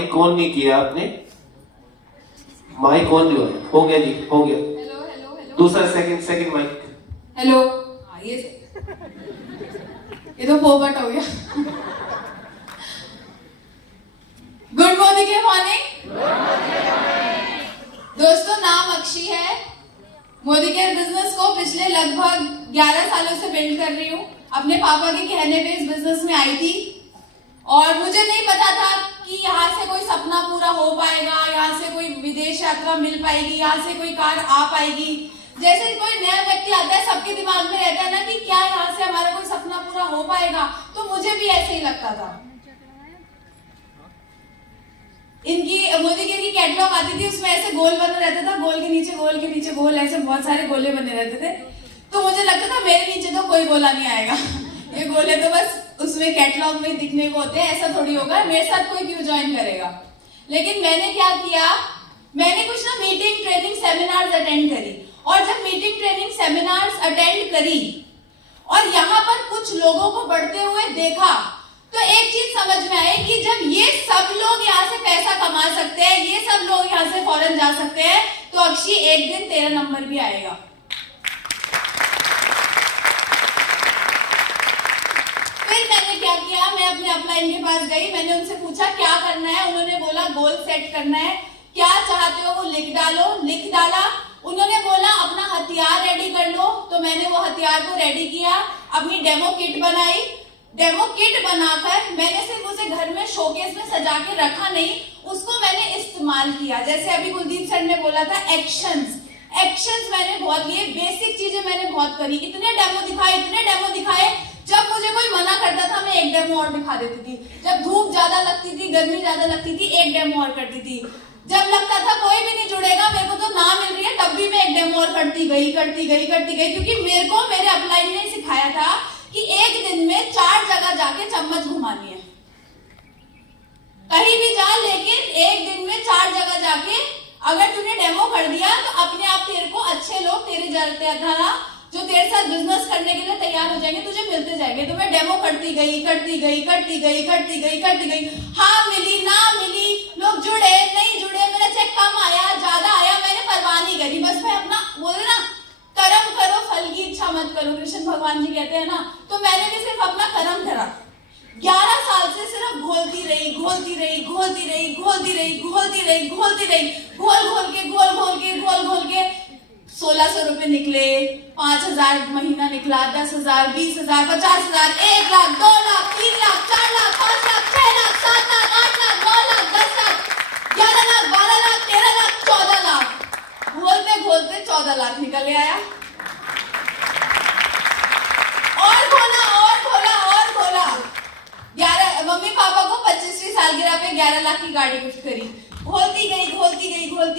Mic on नहीं किया आपने, माइक ऑन हो गया जी, हो गया। हेलो हेलो हेलो, दूसरा सेकंड माइक। हेलो, ये तो पोपट हो गया। गुड मॉर्निंग के मॉर्निंग दोस्तों, नाम अक्षी है। मोदी केयर बिजनेस को पिछले लगभग 11 सालों से बिल्ड कर रही हूँ। अपने पापा के कहने पे इस बिजनेस में आई थी और मुझे नहीं पता था कि यहाँ से कोई सपना पूरा हो पाएगा, यहाँ से कोई विदेश यात्रा मिल पाएगी, यहाँ से कोई कार आ पाएगी। जैसे कोई नया व्यक्ति आता है सबके दिमाग में रहता है ना कि क्या यहाँ से हमारा कोई सपना पूरा हो पाएगा, तो मुझे भी ऐसे ही लगता था। इनकी मोदी केयर की कैटलॉग आती थी, उसमें ऐसे गोल बना रहता था, गोल के नीचे गोल, ऐसे बहुत सारे गोले बने रहते थे। तो मुझे लगता था मेरे नीचे तो कोई गोला नहीं आएगा, ये गोले तो बस उसमें कैटलॉग में दिखने को होते हैं, ऐसा थोड़ी होगा, मेरे साथ कोई क्यों ज्वाइन करेगा। लेकिन मैंने क्या किया, मैंने कुछ ना मीटिंग ट्रेनिंग सेमिनार्स अटेंड करी, और जब मीटिंग ट्रेनिंग सेमिनार्स अटेंड करी और यहाँ पर कुछ लोगों को बढ़ते हुए देखा, तो एक चीज समझ में आई कि जब ये सब लोग यहाँ से पैसा कमा सकते हैं, ये सब लोग यहाँ से फॉरेन जा सकते हैं, तो अक्षी एक दिन तेरा नंबर भी आएगा। फिर मैंने क्या किया, मैं अपने अपलाइन के पास गई, मैंने उनसे पूछा क्या करना है। उन्होंने बोला गोल सेट करना है, क्या चाहते हो वो लिख डालो। लिख डाला। उन्होंने बोला अपना हथियार रेडी कर लो, तो मैंने वो हथियार को रेडी किया, अपनी डेमो किट बनाई। डेमो किट बनाकर मैंने सिर्फ उसे घर में शोकेस में सजा के रखा नहीं, उसको मैंने इस्तेमाल किया। जैसे अभी कुलदीप सर ने बोला था एक्शंस मैंने बहुत लिए, बेसिक चीजें मैंने बहुत करी। इतने डेमो दिखाए, जब मुझे कोई मना करता था मैं एक डेमो और दिखा देती थी। जब धूप ज्यादा लगती थी, गर्मी ज्यादा लगती थी, एक डेमो और करती थी। जब लगता था कोई भी नहीं जुड़ेगा, मेरे को तो ना मिल रही है, तब भी मैं एक डेमो और करती गई, क्योंकि मेरे को मेरे अपलाइन ने सिखाया था कि एक दिन में 4 जगह जाके चम्मच घुमानी है। कहीं भी जा, लेकिन एक दिन में 4 जगह जाके अगर तूने डेमो कर दिया तो अपने आप तेरे को अच्छे लोग तेरे तरह जो तेरे साथ बिजनेस करने के लिए तैयार हो जाएंगे, तुझे मिलते जाएंगे। तो मैं डेमो करती गई। हाँ मिली, ना मिली, लोग जुड़े, नहीं जुड़े, मेरा चेक कम आया, ज्यादा आया, मैंने परवाह नहीं करी। बस मैं अपना बोले ना, कर्म करो फल की इच्छा मत करो, कृष्ण भगवान जी कहते हैं ना। तो मैंने भी सिर्फ अपना कर्म करा। 11 साल से सिर्फ घोलती रही, घोल के 1600 रुपए निकले, 5000 महीना निकला, 10,000, 20,000, 50,000, 1 लाख, 2 लाख, 3 लाख, 4 लाख, 5 लाख, 6 लाख, 7 लाख, 8 लाख, 9 लाख, 10 लाख, 11 लाख, 12 लाख, 13 लाख, 14 लाख। घोलते 14 लाख निकल आया। और खोला। 11 मम्मी पापा को 25वीं सालगिरह पे 11 लाख की गाड़ी गिफ्ट करी। घोलती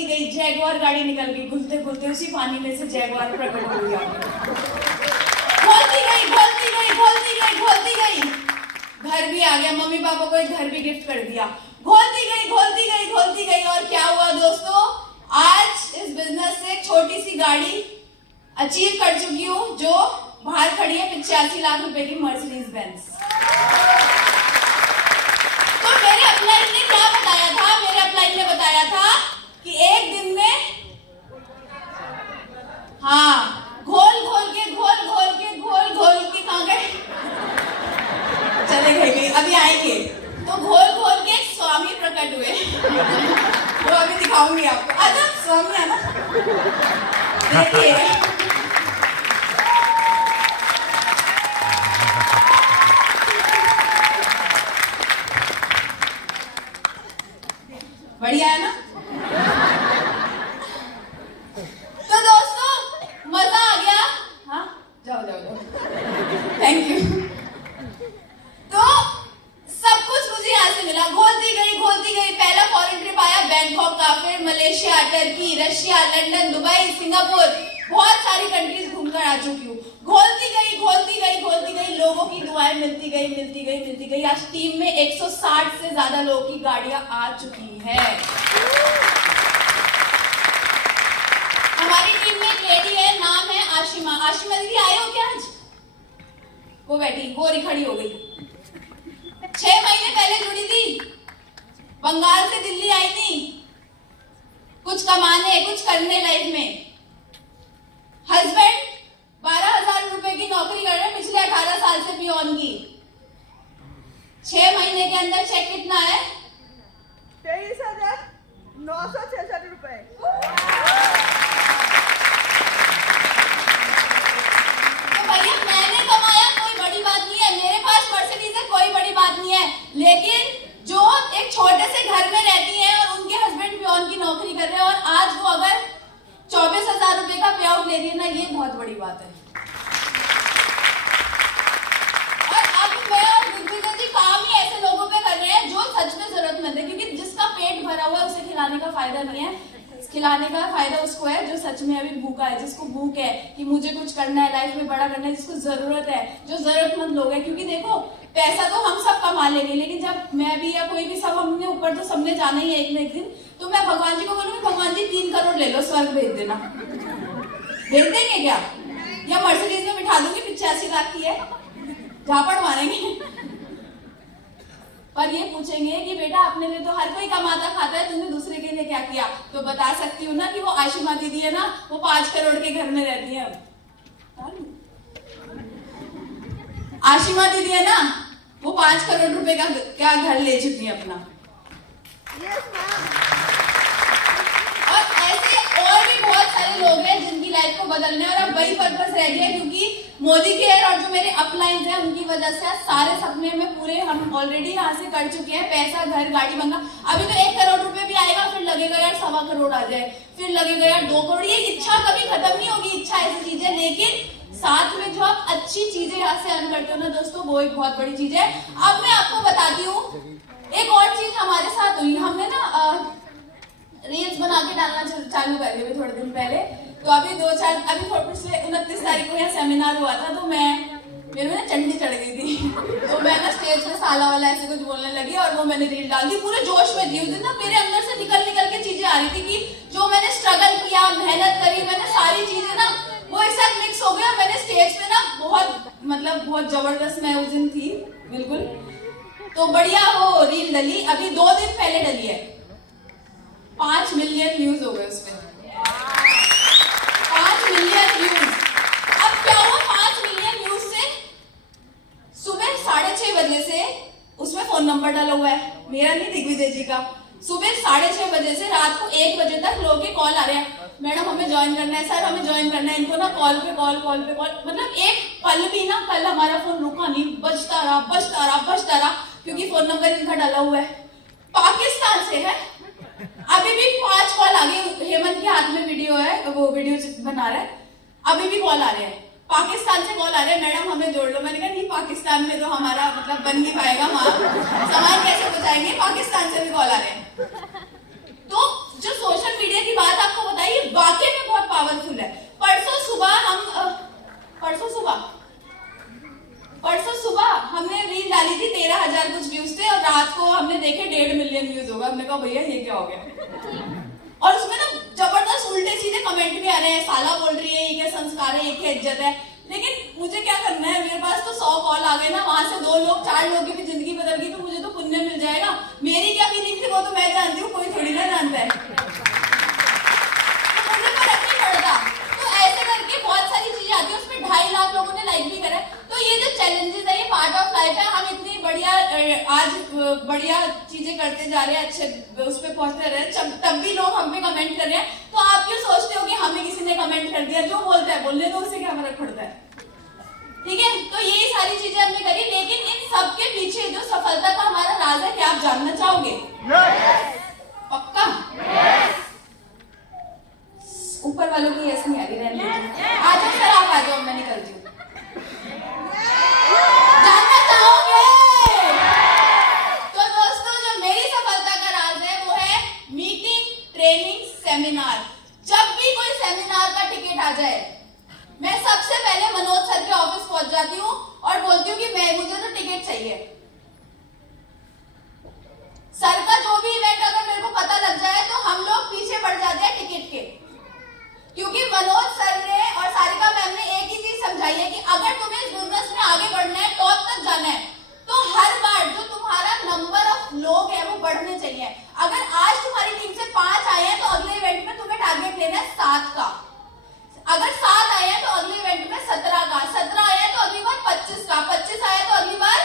गई, जैगवार गाड़ी निकल गई। घुलते उसी पानी में से जैगवार प्रकट हो गया। घोलती गई, घर भी आ गया, मम्मी पापा को एक घर भी गिफ्ट कर दिया। घोलती गई और क्या हुआ दोस्तों, आज इस बिजनेस से एक छोटी सी गाड़ी अचीव कर चुकी हूँ, जो बाहर खड़ी है, 85 लाख रुपए की मर्सिडीज बेंज। तो मेरे अपलाइन ने क्या बताया था, मेरे अपलाइन ने बताया था कि एक दिन में, हाँ, घोल के कहाँ गए, चले गए, अभी आएंगे। तो घोल के स्वामी प्रकट हुए। वो अभी दिखाऊंगी आपको। अच्छा, स्वामी है ना, देखिए। बढ़िया है ना। तो दोस्तों मजा आ गया। हाँ, जाओ। Thank you. तो सब कुछ मुझे यहाँ से मिला। घोलती गई। पहला फॉरेन ट्रिप आया बैंकॉक का, फिर Malaysia, Turkey, Russia, London, Dubai, Singapore, बहुत सारी कंट्रीज घूमकर आ चुकी हूँ। घोलती गई। लोगों की दुआएं मिलती गई। आज टीम में 160 से ज्यादा लोगों की गाड़ियां आ चुकी है। हमारी टीम में एक लेडी है, नाम है आशिमा। आशिमा दीदी आए हो क्या आज? वो बैठी, गोरी खड़ी हो गई। 6 महीने पहले जुड़ी थी, बंगाल से दिल्ली आई थी कुछ कमाने, कुछ करने लाइफ में। हस्बैंड 12,000 रुपए की नौकरी कर रहे हैं पिछले 18 साल से पियोन की। 6 महीने के अंदर चेक कितना है? 23,966 रुपए। तो भैया मैंने कमाया कोई बड़ी बात नहीं है, मेरे पास मर्सिडीज है कोई बड़ी बात नहीं है, लेकिन जो एक छोटे से घर में रहती हैं और उनके हस्बैंड पियोन की नौकरी कर रहे हैं और आज वो अगर 24,000 रुपए का पे आउट ले रही है ना, ये बहुत बड़ी बात है। और अब मैं और दिग्विजय जी काम ही ऐसे लोगों पे कर रहे हैं जो सच में जरूरतमंद है, क्योंकि जिसका पेट भरा हुआ है उसे खिलाने का फायदा नहीं है। खिलाने का फायदा उसको है जो सच में अभी भूखा है, जिसको भूख है कि मुझे कुछ करना है, लाइफ में बड़ा करना है, जिसको जरूरत है, जो जरूरतमंद लोग हैं। क्योंकि देखो पैसा तो हम सब कमा लेंगे, लेकिन जब मैं भी या कोई भी, सब हमने ऊपर तो सबने जाना ही है एक न एक दिन। तो मैं भगवान जी को बोलूंगी भगवान जी 3 करोड़ ले लो, स्वर्ग भेज देना। भेज देंगे क्या? या मर्सिडीज में बिठा दूंगी 85 लाख की है, झापड़ मारेंगे। पर ये पूछेंगे कि बेटा अपने लिए तो हर कोई कमाता खाता है, तुमने दूसरे के लिए क्या किया? तो बता सकती हूँ ना कि वो आशिमा दीदी है ना, वो 5 करोड़ के घर में रहती है। आशिमा दीदी है ना, वो 5 करोड़ रुपए का क्या घर ले चुकी है अपना। और ऐसे और भी बहुत सारे लोग हैं जिनकी लाइफ को बदलने, और अब वही पर्पस रह गया, क्योंकि मोदी केयर और जो मेरे अपलाइंस हैं उनकी वजह से सारे सपने में पूरे हम ऑलरेडी यहाँ से कर चुके हैं। पैसा, घर, गाड़ी, बंगला, अभी तो 1 करोड़ रुपए भी आएगा, फिर लगेगा यार 1.25 करोड़ आ जाए, फिर लगेगा यार 2 करोड़। ये इच्छा कभी खत्म नहीं होगी, इच्छा ऐसी चीज है, लेकिन साथ में जो आप अच्छी चीजें यहाँ से अर्न करते हो ना दोस्तों, वो एक बहुत बड़ी चीज है। अब मैं आपको बताती हूँ एक और चीज हमारे साथ हुई। हमने ना रील्स बना के डालना चालू कर दिया थोड़े दिन पहले। तो अभी पिछले 29 तारीख को यहाँ सेमिनार हुआ था, तो मेरे में ना चंडी चढ़ गई थी। तो मैं ना स्टेज पे साला वाला ऐसे कुछ बोलने लगी और वो मैंने रील डाल दी, पूरे जोश में थी उस दिन ना। मेरे अंदर से निकल के चीजें आ रही थी कि जो मैंने स्ट्रगल किया, मेहनत करी, मैंने सारी चीजें ना वो एक साथ मिक्स हो गया। मैंने स्टेज पे ना बहुत जबरदस्त मैं उस दिन थी बिल्कुल। तो बढ़िया वो रील डली, अभी 2 दिन पहले डली है, 5 मिलियन व्यूज हो गए उसमें। 5 मिलियन व्यूज। अब क्या हुआ 5 मिलियन व्यूज से? सुबह 6:30 बजे से उसमें फोन नंबर डाला हुआ है, मेरा नहीं दिग्विजय जी का। सुबह 6:30 बजे से रात को 1 बजे तक लोगों के कॉल आ रहे हैं, मैडम हमें ज्वाइन करना है, सर हमें ज्वाइन करना है। इनको ना कॉल पे कॉल, मतलब एक पल भी ना, कल हमारा फोन रुका नहीं, बजता रहा, क्योंकि फोन नंबर इनका डाला हुआ है। पाकिस्तान से है, अभी भी 5 कॉल आ गए। हेमंत के हाथ में वीडियो है, वो वीडियो बना रहा है, अभी भी कॉल आ रहे हैं। पाकिस्तान से कॉल आ रहे हैं, मैडम हमें जोड़ लो। मैंने कहा नहीं, पाकिस्तान में तो हमारा मतलब बन नहीं पाएगा, वहां सामान कैसे पहुंचाएंगे, पाकिस्तान से भी कॉल आ रहे हैं। तो जो सोशल मीडिया की बात आपको बताई, ये वाकई में बहुत पावरफुल है। परसों सुबह हमने रील डाली थी, 13,000 कुछ व्यूज थे, और रात को हमने देखे 1.5 मिलियन व्यूज होगा। हमने कहा भैया ये क्या हो गया। और उसमें ना जबरदस्त उल्टे सीधे कमेंट भी आ रहे हैं, साला बोल रही है, ये क्या संस्कार है, ये क्या इज्जत है। लेकिन मुझे क्या करना है, मेरे पास तो 100 कॉल आ गए ना, वहां से 2 लोग 4 लोग की भी जिंदगी बदल गई, तो मुझे तो पुण्य मिल जाएगा। मेरी क्या फीलिंग थी वो तो मैं जानती हूँ, कोई थोड़ी ना जानता है, तो मुझे फर्क नहीं पड़ता। तो ऐसे करके बहुत सारी चीजें आती है, उसमें 2.5 लाख लोगों ने लाइक भी करा। तो ये जो चैलेंजेस है, ये पार्ट ऑफ लाइफ है। हम इतनी बढ़िया चीजें करते जा रहे हैं, अच्छे उस पर पहुंचते रहे, तब भी लोग हम पे कमेंट कर रहे हैं। तो आप क्यों सोचते हो कि हमें किसी ने कमेंट कर दिया, जो बोलता है बोलने दो, उससे क्या फर्क पड़ता है। ठीक है, तो यही सारी चीजें हमने करी, लेकिन इन सब के पीछे जो सफलता का हमारा राज है, क्या आप जानना चाहोगे? पक्का? ऊपर वालों की ऐसी नहीं आ रही, रहने दीजिए। आ जाओ सर, आप आ जाओ, मैं निकलती हूँ। जानना चाहोगे? तो दोस्तों, जो मेरी सफलता का राज है वो है मीटिंग, ट्रेनिंग, सेमिनार। जब भी कोई सेमिनार का टिकट आ जाए, मैं सबसे पहले मनोज सर के ऑफिस पहुंच जाती हूँ और बोलती हूँ कि मुझे तो टिकट चाहिए। सर का जो भी इवेंट अगर मेरे को पता लग जाए तो हम लोग पीछे पड़ जाते हैं टिकट के, क्योंकि मनोज सर ने और सारिका मैम ने एक ही चीज समझाई है कि अगर तुम्हें इस बिजनेस में आगे बढ़ना है, टॉप तक जाना है, तो हर बार जो तुम्हारा नंबर ऑफ लोग है वो बढ़ने चाहिए। अगर आज तुम्हारी टीम से 5 आए हैं तो अगले इवेंट में तुम्हें टारगेट लेना है 7 का। अगर 7 आए हैं तो अगले इवेंट में 17 का, 17 आए हैं तो अगली बार 25 का, 25 आए तो अगली बार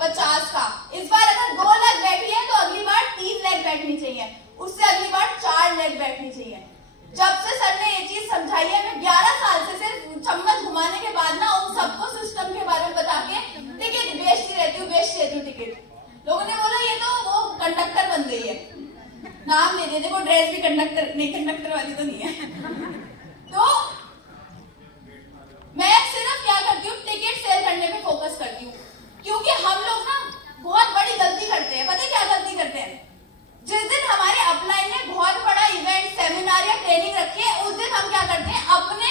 50 का। इस बार अगर 2 लाख बैठी है तो अगली बार 3 लाख बैठनी चाहिए, उससे अगली बार 4 लाख बैठनी चाहिए। जब से सर ने ये चीज समझाई है, मैं 11 साल से सिर्फ चम्मच घुमाने के बाद ना उन सबको सिस्टम के बारे में बता के टिकट बेचती रहती हूँ टिकट। लोगों ने बोला ये तो वो कंडक्टर बन गई है, नाम दे दिया, देखो ड्रेस भी कंडक्टर नहीं, कंडक्टर वाली तो नहीं है। तो मैं सिर्फ क्या करती हूँ, टिकट सेल करने पे फोकस करती हूँ, क्योंकि हम लोग ना बहुत बड़ी गलती करते हैं। पता है क्या गलती करते हैं? जिस दिन हमारे अपलाइन ने बहुत बड़ा इवेंट, सेमिनार या ट्रेनिंग रखी है, उस दिन हम क्या करते हैं, अपने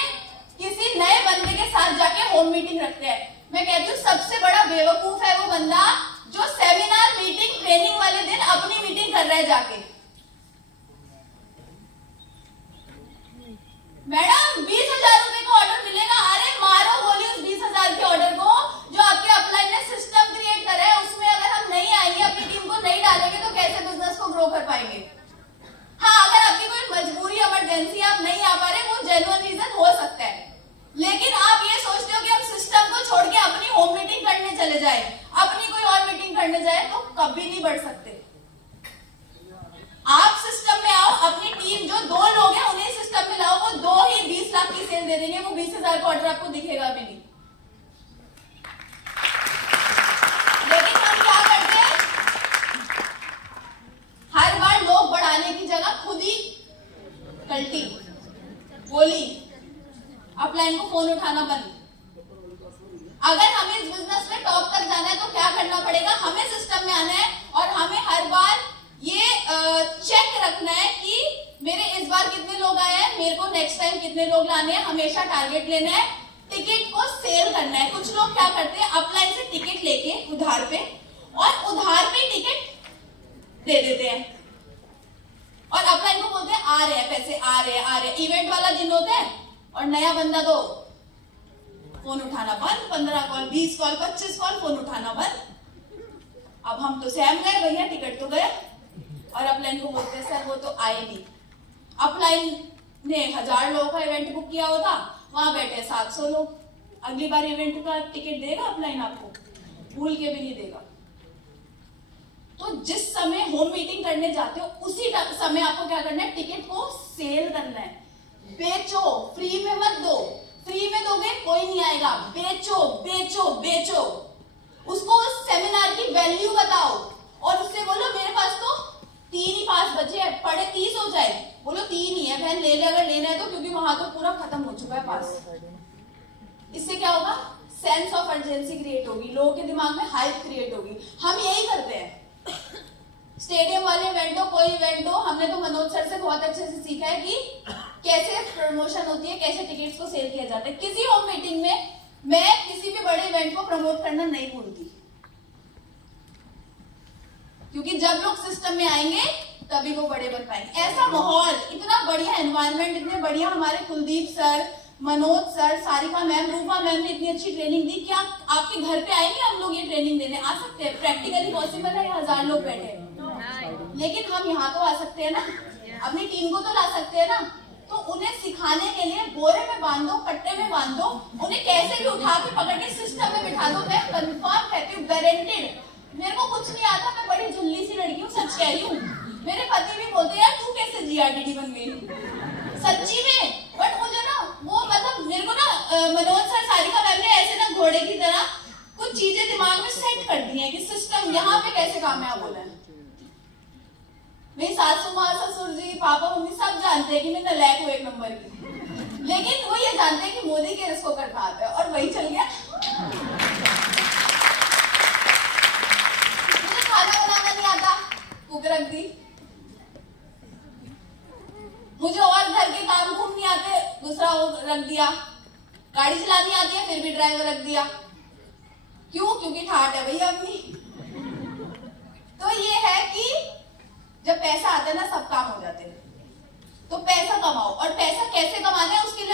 किसी नए बंदे के साथ जाके होम मीटिंग रखते हैं। मैं कहती हूँ सबसे बड़ा बेवकूफ है वो बंदा जो सेमिनार, मीटिंग, ट्रेनिंग वाले दिन अपनी मीटिंग कर रहा है जाके। मैडम 20,000 रुपए का ऑर्डर मिलेगा, अरे मारो गोली उस 20,000 के ऑर्डर को जो आपके अपलाइन ने सिस्टम क्रिएट करा है। उसमें अगर हम नहीं आएंगे, अपनी टीम को नहीं डालेंगे तो कैसे बिजनेस को ग्रो कर पाएंगे? हाँ, अगर आपकी कोई मजबूरी, इमरजेंसी, आप नहीं आ पा रहे, वो जेन्युइन रीजन हो सकता है, लेकिन आप ये सोचते हो कि हम सिस्टम को छोड़ के अपनी होम मीटिंग करने चले जाए, अपनी कोई और मीटिंग करने जाए, तो कभी नहीं बढ़ सकते। आप सिस्टम में आओ, अपनी टीम जो 2 लोग हैं उन्हें सिस्टम में लाओ, वो 2 ही 20 लाख की सेल दे देंगे, वो 20,000 का ऑर्डर आपको दिखेगा भी नहीं। लेकिन हम क्या करते हैं, हर बार लोग बढ़ाने की जगह खुद ही कल्टी गोली, अपलाइन को फोन उठाना बंद। अगर हमें इस बिजनेस में टॉप तक जाना है तो क्या करना पड़ेगा, हमें सिस्टम में आना है और हमें हर बार ये चेक रखना है कि मेरे इस बार कितने लोग आए हैं, मेरे को नेक्स्ट टाइम कितने लोग लाने हैं, हमेशा टारगेट लेना है, टिकट को सेल करना है। कुछ लोग क्या करते हैं, अपलाइन से टिकट लेके उधार पे, और उधार पे टिकट दे देते हैं और अपलाइन को बोलते हैं आ रहे हैं पैसे, आ रहे हैं। इवेंट वाला दिन होता है और नया बंदा तो फोन उठाना बंद, 15 कॉल, 20 कॉल, 25 कॉल, फोन उठाना बंद। अब हम तो सहम गए, भैया टिकट तो गया, और अपलाइन को बोलते हैं सर वो तो आए नहीं। अपलाइन ने 1000 लोगों का इवेंट बुक किया होता, वहां बैठे 700 लोग। अगली बार इवेंट का टिकट देगा अपलाइन आपको? भूल के भी नहीं देगा। तो जिस समय होम मीटिंग करने जाते हो उसी समय आपको क्या करना है, टिकट को सेल करना है। बेचो, फ्री में मत दो, फ्री में दोगे कोई नहीं आएगा। बेचो बेचो बेचो, उसको उस सेमिनार की वैल्यू बताओ और उससे बोलो मेरे पास तो 3 ही पास बचे हैं, पढ़े 30 हो जाए, बोलो 3 ही है बहन, ले ले अगर लेना है तो, क्योंकि वहां तो पूरा खत्म हो चुका है पास। इससे क्या होगा, सेंस ऑफ अर्जेंसी क्रिएट होगी, लोगों के दिमाग में हाइप क्रिएट होगी। हम यही करते हैं, स्टेडियम वाले इवेंट हो, कोई इवेंट हो, हमने तो मनोज सर से बहुत अच्छे से सीखा है कि कैसे प्रमोशन होती है, कैसे टिकट्स को सेल किया जाता है। किसी होम मीटिंग में मैं किसी भी बड़े इवेंट को प्रमोट करना नहीं भूलती, क्योंकि जब लोग सिस्टम में आएंगे तभी वो बड़े बन पाएंगे। ऐसा माहौल, इतना बढ़िया एनवायरनमेंट, इतने बढ़िया हमारे Kuldeep sir, Manoj sir, Sarika ma'am, Rupa ma'am ने इतनी अच्छी ट्रेनिंग दी। क्या आपके घर पे आएंगे हम लोग ये ट्रेनिंग देने? आ सकते हैं, प्रैक्टिकली पॉसिबल है, 1000 लोग बैठे, लेकिन हम यहाँ तो आ सकते हैं ना, अपनी टीम को तो ला सकते हैं ना। तो उन्हें सिखाने के लिए बोरे में बांधो, कट्टे में बांधो, उन्हें कैसे भी उठा के पकड़ के सिस्टम में बिठा दो। मैं कंफर्म कहती हूँ, गारंटेड। मेरे को कुछ नहीं आता, मैं बड़ी जुल्ली सी लड़की हूँ, सच कह रही हूँ। मेरे पति भी बोलते यार तू कैसे जीआरडीडी बन गई, सच्ची में। बट मुझे ना वो मतलब मेरे को ना मनोज सर, सारिका मैम ने ऐसे ना घोड़े की तरह कुछ चीजें दिमाग में सेट कर दी हैं कि सिस्टम यहाँ पे कैसे कामयाब होना है। मेरी सासू माँ, ससुर जी, पापा मम्मी सब जानते हैं कि मैं नलायक हूँ 1 नंबर की, लेकिन वो ये जानते हैं कि मोदी के इसको कर खाता है, और वही चल गया। मुझे खाना बनाना नहीं आता, कुक रख दी। मुझे और घर के काम कुम नहीं आते, दूसरा वो रख दिया। गाड़ी चलानी आती है, फिर भी ड्राइवर रख दिया। क्यों? क्योंकि ठाट है भैया अपनी। तो ये है कि जब पैसा आता है ना, सब काम हो जाते हैं। तो पैसा कमाओ, और पैसा कैसे कमाना है उसके लिए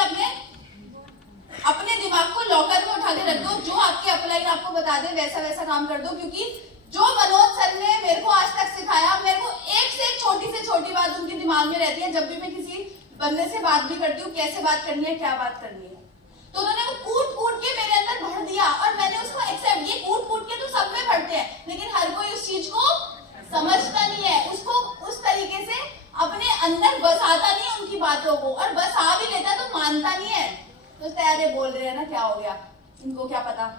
अपने दिमाग को लॉकर में उठा के रख दो। जो आपके अपलाइन आपको आपको बता दें वैसा वैसा काम कर दो, क्योंकि जो मनोज सर ने मेरे को आज तक सिखाया, मेरे को एक से एक छोटी से छोटी बात उनके दिमाग में रहती है। जब भी मैं किसी बंदे से बात भी करती हूँ, कैसे बात करनी है, क्या बात करनी है, तो उन्होंने वो कूट कूट के मेरे अंदर भर दिया और मैंने उसको एक्सेप्ट। ये कूट कूट के तो सब में भरते हैं, लेकिन हर कोई उस चीज को समझता नहीं है, उसको उस तरीके से अपने अंदर बसाता नहीं है उनकी बातों को, और बसा भी लेता तो मानता नहीं है। तो तैयारे बोल रहे हैं ना, क्या हो गया, इनको क्या पता।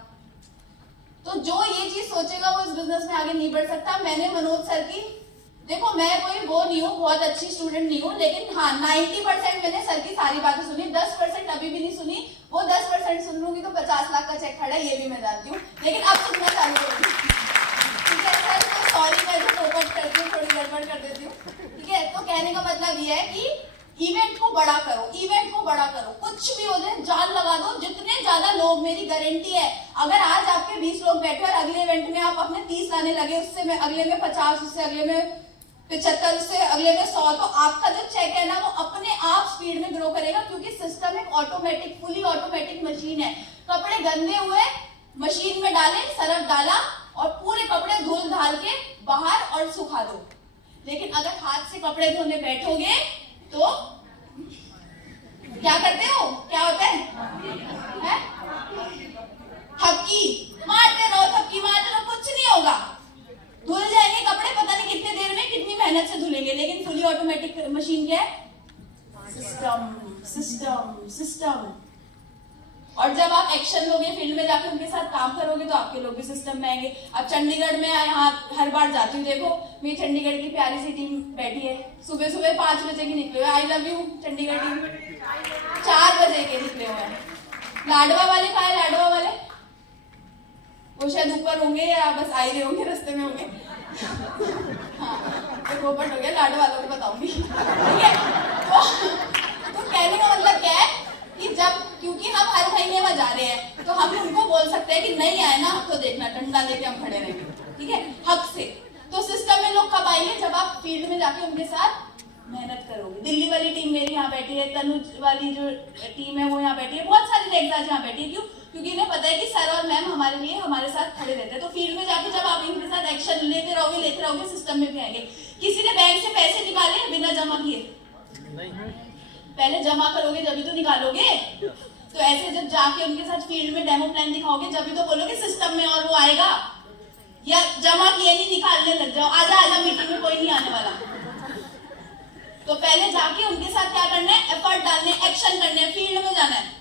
तो जो ये चीज सोचेगा वो इस बिजनेस में आगे नहीं बढ़ सकता। मैंने मनोज सर की, देखो मैं कोई वो नहीं हूँ, बहुत अच्छी स्टूडेंट नहीं हूँ, लेकिन हाँ 90% मैंने सर की सारी बातें सुनी, 10% अभी भी नहीं सुनी। वो 10% सुन लूंगी तो 50 लाख का चेक खड़ा है, ये भी मैं जानती हूँ, लेकिन अब सुनना चालू करूंगी। ठीक है सर, तो सॉरी मैं जो फोकट करती हूँ, थोड़ी गड़बड़ कर देती हूँ। ठीक है, तो कहने का मतलब ये है कि इवेंट को बड़ा करो, इवेंट को बड़ा करो, कुछ भी हो जाए जान लगा दो। जितने ज्यादा लोग, मेरी गारंटी है, अगर आज आपके 20 लोग बैठे और अगले इवेंट में आप अपने 30 लाने लगे, उससे में अगले में 50, उससे अगले में 75, उससे अगले में 100, तो आपका जो चेक है ना वो अपने आप स्पीड में ग्रो करेगा, क्योंकि सिस्टम एक ऑटोमेटिक, फुली ऑटोमेटिक मशीन है। कपड़े गंदे हुए मशीन में डाले, सरफ डाला और पूरे कपड़े धुल धाल के बाहर और सुखा दो। लेकिन अगर हाथ से कपड़े धोने बैठोगे तो क्या करते हो, क्या होता है? थपकी मारते रहो, थपकी मारते रहो, कुछ नहीं होगा, धुल जाएंगे कपड़े, पता नहीं कितने देर में, कितनी मेहनत से धुलेंगे। लेकिन फुली ऑटोमेटिक मशीन क्या है? System, system, system. और जब आप एक्शन लोगे, फील्ड में जाकर उनके साथ काम करोगे, तो आपके लोग भी सिस्टम में आएंगे। अब चंडीगढ़ में यहाँ हर बार जाती हूँ, देखो मेरी चंडीगढ़ की प्यारी सी टीम बैठी है, सुबह सुबह 5 बजे की निकले हुए। आई लव यू चंडीगढ़ टीम। 4 बजे के निकले हुए हैं। लाडवा वाले कहाँ है? लाडवा वाले वो शायद ऊपर होंगे या बस आ ही रहे होंगे, रास्ते में होंगे। हाँ, तो पोपट हो गया, लाडवा वालों को बताऊंगी। ठीक है, तो कहने का मतलब क्या है कि जब, क्योंकि हम हर महीने में जा रहे हैं, तो हम उनको बोल सकते हैं कि नहीं आए ना तो देखना, डंडा लेके हम खड़े रहेंगे। ठीक है, हक से। तो सिस्टम में लोग कब आएंगे? जब आप फील्ड में जाके उनके साथ मेहनत करोगे। दिल्ली वाली टीम मेरी यहाँ बैठी है, तनुज वाली जो टीम है वो यहाँ बैठी है, बहुत सारी लेगदाज यहाँ बैठी है। क्यों? क्योंकि इन्हें पता है कि सर और मैम हमारे लिए, हमारे साथ खड़े रहते हैं। तो फील्ड में जाके जब आप इनके साथ एक्शन लेते रहोगे, सिस्टम में भी आएंगे। किसी ने बैंक से पैसे निकाले बिना जमा किए? पहले जमा करोगे जब तो निकालोगे। तो ऐसे जब जाके उनके साथ फील्ड में डेमो प्लान दिखाओगे, जब तो बोलोगे सिस्टम में और वो आएगा। या जमा किए नहीं, निकालने लग जाओ, आजा मीटिंग में कोई नहीं आने वाला। तो पहले जाके उनके साथ क्या करना है? एफर्ट डालने, एक्शन करने, फील्ड में जाना है।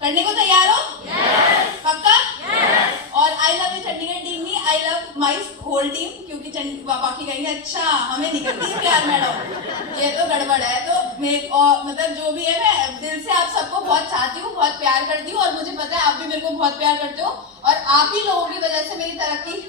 करने को तैयार हो? yes! पक्का? yes! और I love you Chandigarh team नहीं, I love my whole team, क्योंकि बाकी कहेंगे अच्छा हमें नहीं करती प्यार मैडम, ये तो गड़बड़ है। तो मतलब जो भी है, मैं दिल से आप सबको बहुत चाहती हूँ, बहुत प्यार करती हूँ, और मुझे पता है आप भी मेरे को बहुत प्यार करते हो, और आप ही लोगों की वजह से मेरी तरक्की,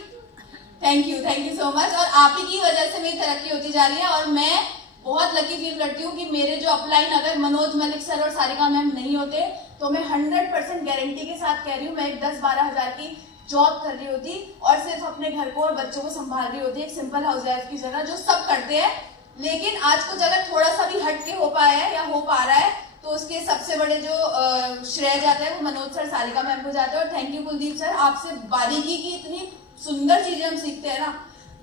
थैंक यू सो मच, और आप ही की वजह से मेरी तरक्की होती जा रही है। और मैं बहुत लकी फील करती हूँ कि मेरे जो अपलाइन, अगर मनोज मलिक सर और सारिका मैम नहीं होते, तो मैं 100% गारंटी के साथ कह रही हूँ, मैं एक 10-12 हजार की जॉब कर रही होती और सिर्फ अपने घर को और बच्चों को संभाल रही होती, एक सिंपल हाउसवाइफ की जगह, जो सब करते हैं। लेकिन आज कुछ अगर थोड़ा सा भी हट के हो पाया है या हो पा रहा है, तो उसके सबसे बड़े जो श्रेय जाता है वो मनोज सर, सारिका मैम को जाता है। और थैंक यू कुलदीप सर, आपसे बारीकी की इतनी सुंदर चीजें हम सीखते हैं ना,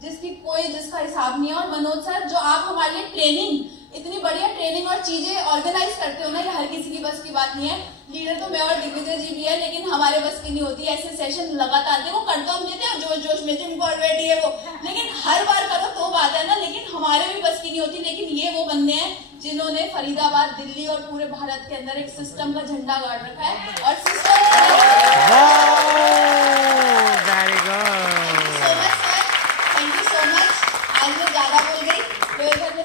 जिसका हिसाब नहीं है। और मनोज सर, जो आप हमारे लिए ट्रेनिंग, इतनी बढ़िया ट्रेनिंग और चीजें ऑर्गेनाइज करते हो ना, ये हर किसी की बस की बात नहीं है। लीडर तो मैं और दिग्विजय जी भी है, लेकिन हमारे बस की नहीं होती। ऐसे सेशन लगातार देखो करते हम देते हैं, जोश जोश में जिम कॉर्बेट ये वो, लेकिन हर बार करो तो बात है ना, लेकिन हमारे भी बस की नहीं होती। लेकिन ये वो बंदे हैं जिन्होंने फरीदाबाद, दिल्ली और पूरे भारत के अंदर एक सिस्टम का झंडा गाड़ रखा है। और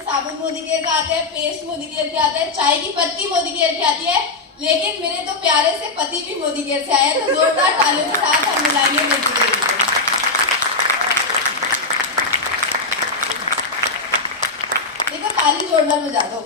साबुन मोदी केयर का आता है, पेस्ट मोदी केयर के आता है, चाय की पत्ती मोदी केयर की आती है, लेकिन मेरे तो प्यारे से पति भी मोदी केयर से आए हैं। तो जोरदार तालियों के साथ हम मिलाएंगे मोदी केयर। देखो ताली जोरदार बजा दो।